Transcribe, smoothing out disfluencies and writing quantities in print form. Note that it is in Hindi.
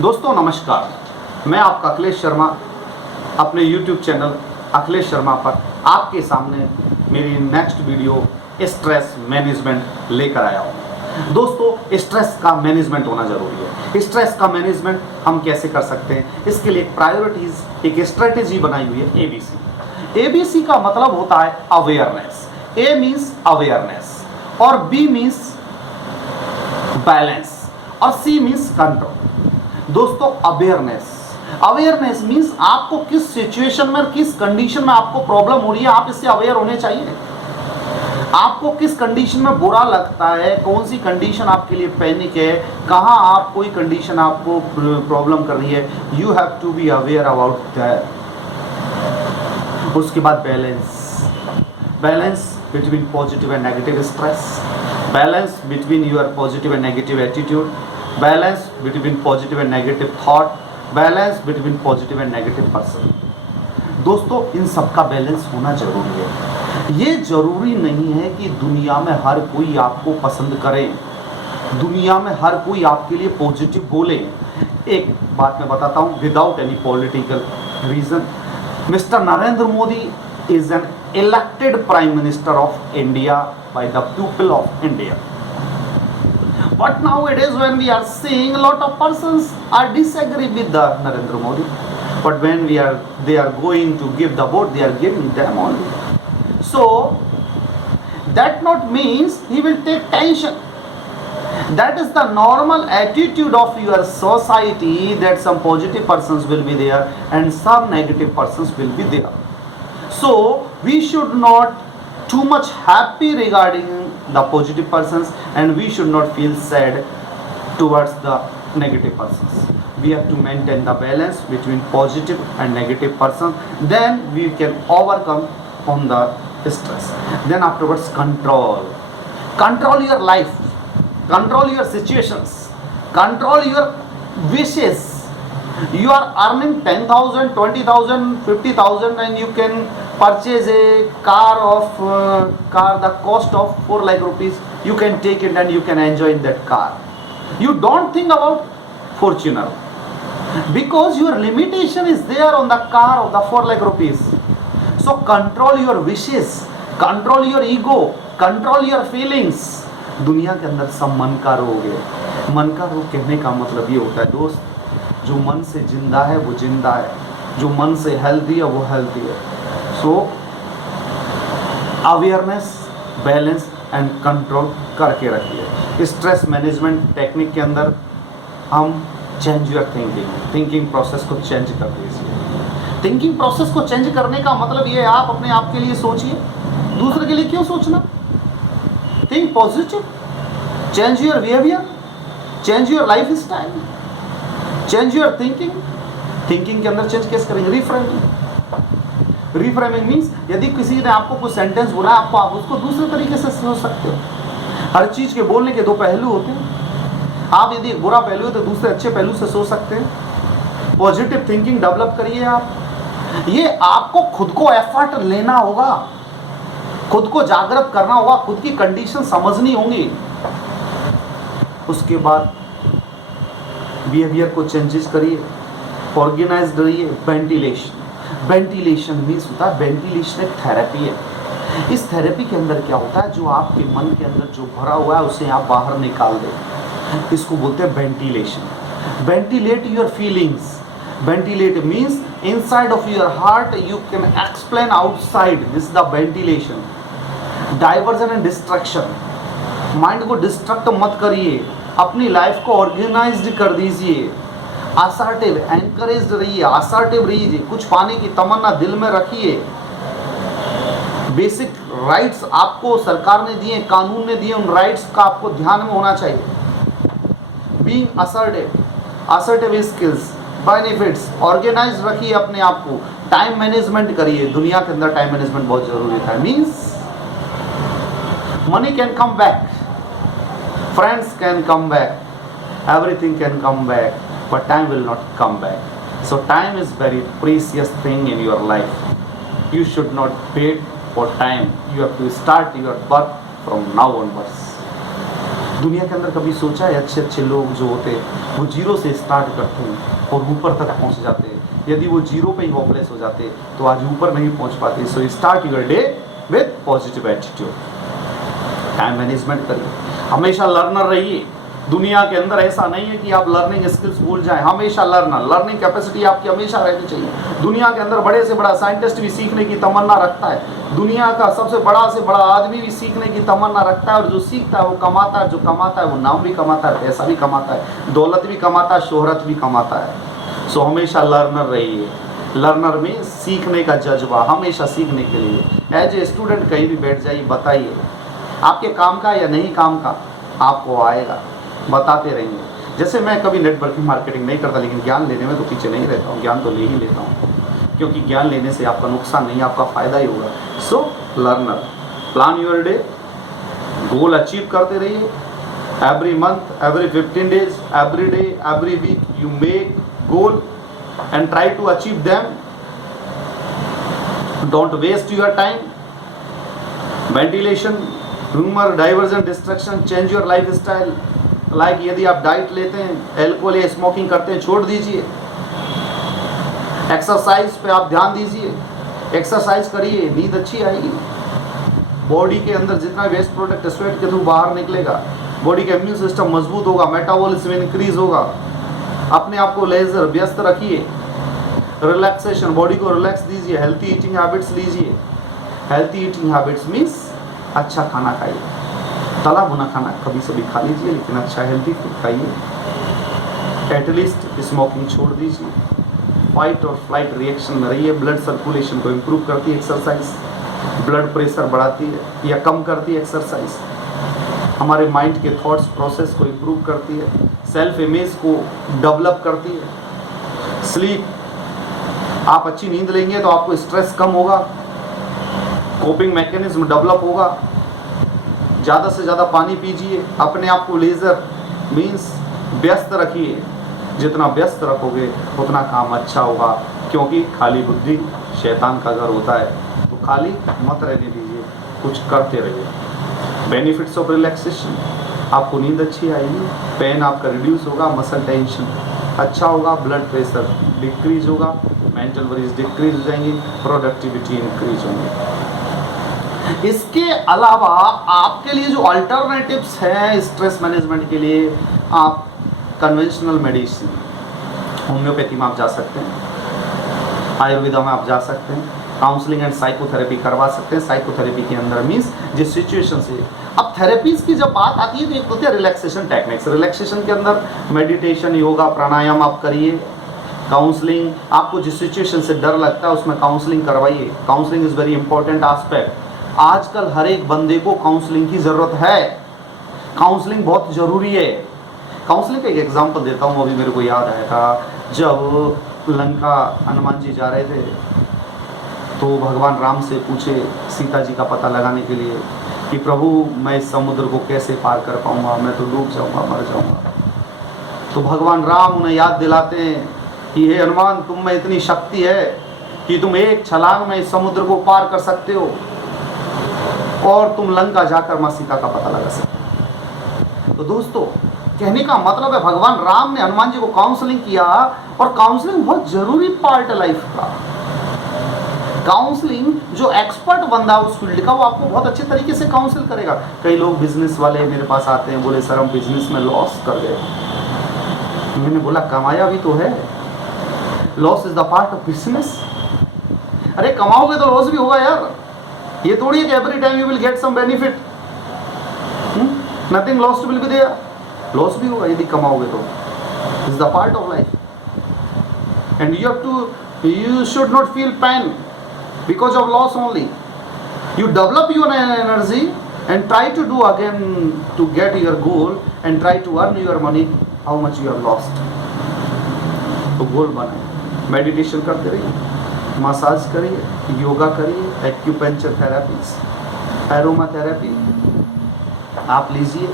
दोस्तों नमस्कार, मैं आपका अखिलेश शर्मा अपने YouTube चैनल अखिलेश शर्मा पर आपके सामने मेरी नेक्स्ट वीडियो स्ट्रेस मैनेजमेंट लेकर आया हूँ। दोस्तों स्ट्रेस का मैनेजमेंट होना जरूरी है। स्ट्रेस का मैनेजमेंट हम कैसे कर सकते हैं, इसके लिए एक प्रायोरिटीज एक स्ट्रेटेजी बनाई हुई है ABC। ABC का मतलब होता है अवेयरनेस। A मीन्स अवेयरनेस और B मीन्स बैलेंस और C मीन्स कंट्रोल। दोस्तों अवेयरनेस मीन्स आपको किस सिचुएशन में किस कंडीशन में आपको प्रॉब्लम हो रही है, आप इससे अवेयर होने चाहिए। आपको किस कंडीशन में बुरा लगता है, कौन सी कंडीशन आपके लिए पैनिक है, कहाँ आप कोई कंडीशन आपको प्रॉब्लम कर रही है, you have to be aware about that. उसके बाद balance between positive and negative stress, balance between your positive and negative attitude, balance between positive and negative thought, balance between positive and negative person. दोस्तों इन सब का बैलेंस होना जरूरी है। ये जरूरी नहीं है कि दुनिया में हर कोई आपको पसंद करे, दुनिया में हर कोई आपके लिए पॉजिटिव बोले। एक बात मैं बताता हूँ without any political reason, mister Narendra Modi is an elected prime minister of India by the people of India. But nowadays when we are seeing a lot of persons are disagree with the Narendra Modi, but when they are going to give the vote, they are giving them only. So that not means he will take tension. That is the normal attitude of your society, that some positive persons will be there and some negative persons will be there. So we should not too much happy regarding the positive persons and we should not feel sad towards the negative persons. We have to maintain the balance between positive and negative person, then we can overcome on the stress. Then afterwards control your life, control your situations, control your wishes. You are earning 10,000 20,000 50,000 and you can purchase a car the cost of 4 lakh rupees. You can take it and you can enjoy that car. You don't think about Fortuner because your limitation is there on the car of the 4 lakh rupees. So control your wishes, control your ego, control your feelings. दुनिया के अंदर सब मन का रोग है। मन का रोग कहने का मतलब ये होता है दोस्त, जो मन से जिंदा है वो जिंदा है, जो मन से हेल्दी है वो हेल्दी है। So awareness, balance and control करके रखिए। स्ट्रेस मैनेजमेंट टेक्निक के अंदर हम चेंज योर थिंकिंग प्रोसेस को चेंज कर दीजिए। थिंकिंग प्रोसेस को चेंज करने का मतलब ये है आप अपने आप के लिए सोचिए, दूसरे के लिए क्यों सोचना। Think positive, change your behaviour, change your life style, change your thinking के अंदर चेंज कैसे करेंगे, रिफ्रेमिंग मीन्स यदि किसी ने आपको कुछ सेंटेंस बोला आपको, आप उसको दूसरे तरीके से सोच सकते हो। हर चीज के बोलने के दो पहलू होते हैं। आप यदि एक बुरा पहलू है तो दूसरे अच्छे पहलू से सोच सकते हैं। पॉजिटिव थिंकिंग डेवलप करिए आप। ये आपको खुद को एफर्ट लेना होगा, खुद को जागृत करना होगा, खुद की कंडीशन समझनी होंगी। उसके बाद बिहेवियर को चेंजेस करिए, ऑर्गेनाइज्ड रहिए। वेंटिलेशन मीन्स होता है, वेंटिलेशन एक थेरेपी है। इस थेरेपी के अंदर क्या होता है, जो आपके मन के अंदर जो भरा हुआ है उसे आप बाहर निकाल दें, इसको बोलते हैं ventilation. Ventilate your feelings. Ventilate means inside of your heart you can explain outside, this the ventilation. Diversion and distraction, mind को डिस्ट्रक्ट मत करिए, अपनी लाइफ को ऑर्गेनाइज्ड कर दीजिए। असर्टिव, एनकरेज्ड रहिए, असर्टिव रहिए, कुछ पाने की तमन्ना दिल में रखिए। बेसिक राइट्स आपको सरकार ने दिए, कानून ने दिए, उन राइट्स का आपको ध्यान में होना चाहिए। Being assertive skills, benefits, organize रखिए अपने आप को। टाइम मैनेजमेंट करिए, दुनिया के अंदर टाइम मैनेजमेंट बहुत जरूरी है। Means money can come back, friends can come back, everything can come back, but time will not come back. So time is very precious thing in your life. You should not wait for time. You have to start your work from now onwards. दुनिया के अंदर कभी सोचा है अच्छे अच्छे लोग जो होते हैं वो जीरो से स्टार्ट करते हैं और ऊपर तक पहुंच जाते हैं। यदि वो जीरो पे ही होपलेस हो जाते तो आज ऊपर नहीं पहुंच पाते। So start your day with positive attitude. Time management करिए, हमेशा लर्नर रहिए। दुनिया के अंदर ऐसा नहीं है कि आप लर्निंग स्किल्स भूल जाएं, हमेशा लर्नर, लर्निंग कैपेसिटी आपकी हमेशा रहनी चाहिए। दुनिया के अंदर बड़े से बड़ा साइंटिस्ट भी सीखने की तमन्ना रखता है, दुनिया का सबसे बड़ा से बड़ा आदमी भी सीखने की तमन्ना रखता है, और जो सीखता है वो कमाता है, जो कमाता है वो नाम भी कमाता है, पैसा भी कमाता है, दौलत भी कमाता है, शोहरत भी कमाता है। सो हमेशा लर्नर रहिए। लर्नर में सीखने का जज्बा, हमेशा सीखने के लिए। एज ए स्टूडेंट कहीं भी बैठ जाइए, बताइए आपके काम का या नहीं काम का, आपको आएगा, बताते रहिए। जैसे मैं कभी नेटवर्किंग मार्केटिंग नहीं करता, लेकिन ज्ञान लेने में तो पीछे नहीं रहता हूँ, ज्ञान तो ले ही लेता हूँ, क्योंकि ज्ञान लेने से आपका नुकसान नहीं, आपका फायदा ही होगा। So learner, plan your day, goal achieve करते रहिए। Every month, every 15 days, every day, every week you make goal and try to achieve them. Don't waste your time. Ventilation, humor, diversion, distraction, change your lifestyle. Like यदि आप डाइट लेते हैं, अल्कोहल या स्मोकिंग करते हैं, छोड़ दीजिए। एक्सरसाइज पे आप ध्यान दीजिए, एक्सरसाइज करिए, नींद अच्छी आएगी। बॉडी के अंदर जितना वेस्ट प्रोडक्ट स्वेट के थ्रू बाहर निकलेगा, बॉडी का इम्यून सिस्टम मजबूत होगा, मेटाबॉलिज्म इंक्रीज होगा। अपने आप को लेजर व्यस्त रखिए। रिलैक्सेशन, बॉडी को रिलैक्स दीजिए। हेल्थी ईटिंग हैबिट्स लीजिए। हेल्थी ईटिंग हैबिट्स मीन्स अच्छा खाना खाइए, तला भुना खाना कभी कभी खा लीजिए, लेकिन अच्छा हेल्थी फूड खाइए। एटलीस्ट स्मोकिंग छोड़ दीजिए। फाइट और फ्लाइट रिएक्शन में रहिए। ब्लड सर्कुलेशन को इम्प्रूव करती है एक्सरसाइज, ब्लड प्रेशर बढ़ाती है या कम करती है एक्सरसाइज। हमारे माइंड के थॉट्स प्रोसेस को इम्प्रूव करती है, सेल्फ इमेज को डेवलप करती है। स्लीप, आप अच्छी नींद लेंगे तो आपको स्ट्रेस कम होगा, कोपिंग मैकेनिज्म डेवलप होगा। ज़्यादा से ज़्यादा पानी पीजिए। अपने आप को लेजर मीन्स व्यस्त रखिए। जितना व्यस्त रखोगे उतना काम अच्छा होगा, क्योंकि खाली बुद्धि शैतान का घर होता है। तो खाली मत रहने दीजिए, कुछ करते रहिए। बेनिफिट्स ऑफ रिलैक्सेशन, आपको नींद अच्छी आएगी, पेन आपका रिड्यूस होगा, मसल टेंशन अच्छा होगा, ब्लड प्रेशर डिक्रीज होगा, मेंटल वरीज डिक्रीज हो जाएंगी, प्रोडक्टिविटी इंक्रीज होंगी। इसके अलावा आपके लिए जो अल्टरनेटिव्स हैं स्ट्रेस मैनेजमेंट के लिए, आप कन्वेंशनल मेडिसिन, होम्योपैथी में आप जा सकते हैं, आयुर्वेदा में आप जा सकते हैं, काउंसलिंग एंड साइकोथेरेपी करवा सकते हैं। साइकोथेरेपी के अंदर मीन्स जिस सिचुएशन से, अब थेरेपीज की जब बात आती है तो एक होती है रिलैक्सेशन टेक्निक्स। रिलैक्सेशन के अंदर मेडिटेशन, योगा, प्राणायाम आप करिए। काउंसलिंग, आपको जिस सिचुएशन से डर लगता है उसमें काउंसलिंग करवाइए। Counselling is very important aspect. आजकल हर एक बंदे को काउंसलिंग की ज़रूरत है, काउंसलिंग बहुत ज़रूरी है। काउंसलिंग का एक एग्जाम्पल देता हूँ, अभी मेरे को याद आया था। जब लंका हनुमान जी जा रहे थे तो भगवान राम से पूछे सीता जी का पता लगाने के लिए कि प्रभु मैं इस समुद्र को कैसे पार कर पाऊंगा, मैं तो डूब जाऊंगा, मर जाऊंगा। तो भगवान राम उन्हें याद दिलाते हैं कि हे हनुमान, तुम में इतनी शक्ति है कि तुम एक छलांग में इस समुद्र को पार कर सकते हो और तुम लंका जाकर माँ सीता का पता लगा सकते हो। तो दोस्तों, कहने का मतलब है भगवान राम ने हनुमान जी को काउंसलिंग किया, और काउंसलिंग बहुत जरूरी पार्ट है लाइफ का। काउंसलिंग, जो एक्सपर्ट बंदा उस फील्ड का, वो आपको बहुत अच्छे तरीके से काउंसिल करेगा। कई लोग बिजनेस वाले मेरे पास आते हैं, बोले सर हम बिजनेस में लॉस कर गए। मैंने बोला कमाया भी तो है, loss is the part of business. अरे कमाओगे तो लॉस भी होगा यार, ये थोड़ी है कि every time you will get some benefit. Nothing lost will be there, loss भी होगा यदि कमाओगे तो। Is the part of life and you should not feel pain because of loss only. You develop your energy and try to do again to get your goal and try to earn your money how much you have lost. तो गोल बनाए, मेडिटेशन करते रहिए, मसाज करिए, योगा करिए, एक्यूपेंचर थेरेपीज, एरोमा थेरेपी आप लीजिए।